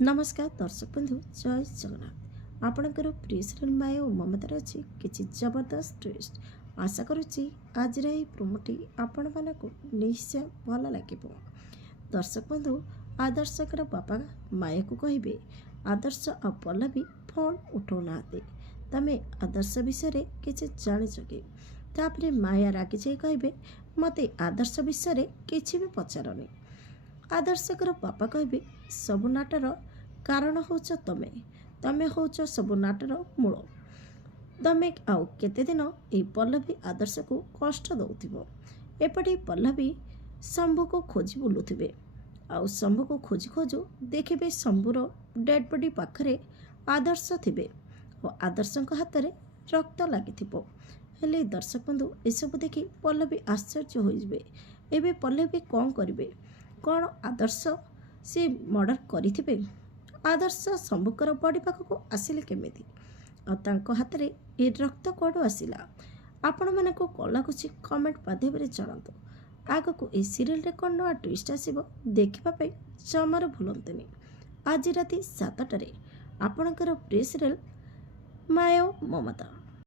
नमस्कार दर्शक बंधु जय जगन्नाथ आपणकर प्रिय सीरियल माया और ममतार अच्छी किसी जबरदस्त ट्विस्ट आशा करुच्ची आज प्रोमोटी आपण मानक निश्चय भल लगे। दर्शक बंधु आदर्शकर बापा माया को कहे आदर्श आ पल्लवी फोन उठाऊना तमें आदर्श विषय किसी जाच कि तापर माया रागी जाए कहे मत आदर्श विषय किसी भी पचारनी। आदर्शकर बापा कहे सबु नाटर कारण होच तमे तमे होच सबु नाटर मूल तमे आउ केते दिन ए पल्लवी आदर्श को कष्ट दौथिबो। एपटे पल्लवी शंभु को खोजी बुलुथिबे आउ शंभु को खोजी खोजु देखिबे शंभुर डेड बॉडी पाखरे आदर्श थिबे और आदर्शक हाथ में रक्त लगिथिबो। हेले दर्शक बंधु एसबू देखि पल्लवी आश्चर्य होइबे। एबे पल्लवी कौन करिवे कौन आदर्श से मर्डर करिथिबे। आदर्श शंभुकर बॉडी पाखक आसिले केमिति और हाथ में ये रक्त कौड़ आसला आपण मानक कौन लगुच कमेंट माध्यम जनातु। आगक ए सीरियल कौन नुआ ट्विस्ट आसो देखापी जमार भूलंतुनि। आज राति 7टार आपणकर प्रिय सीरियल माया ममता।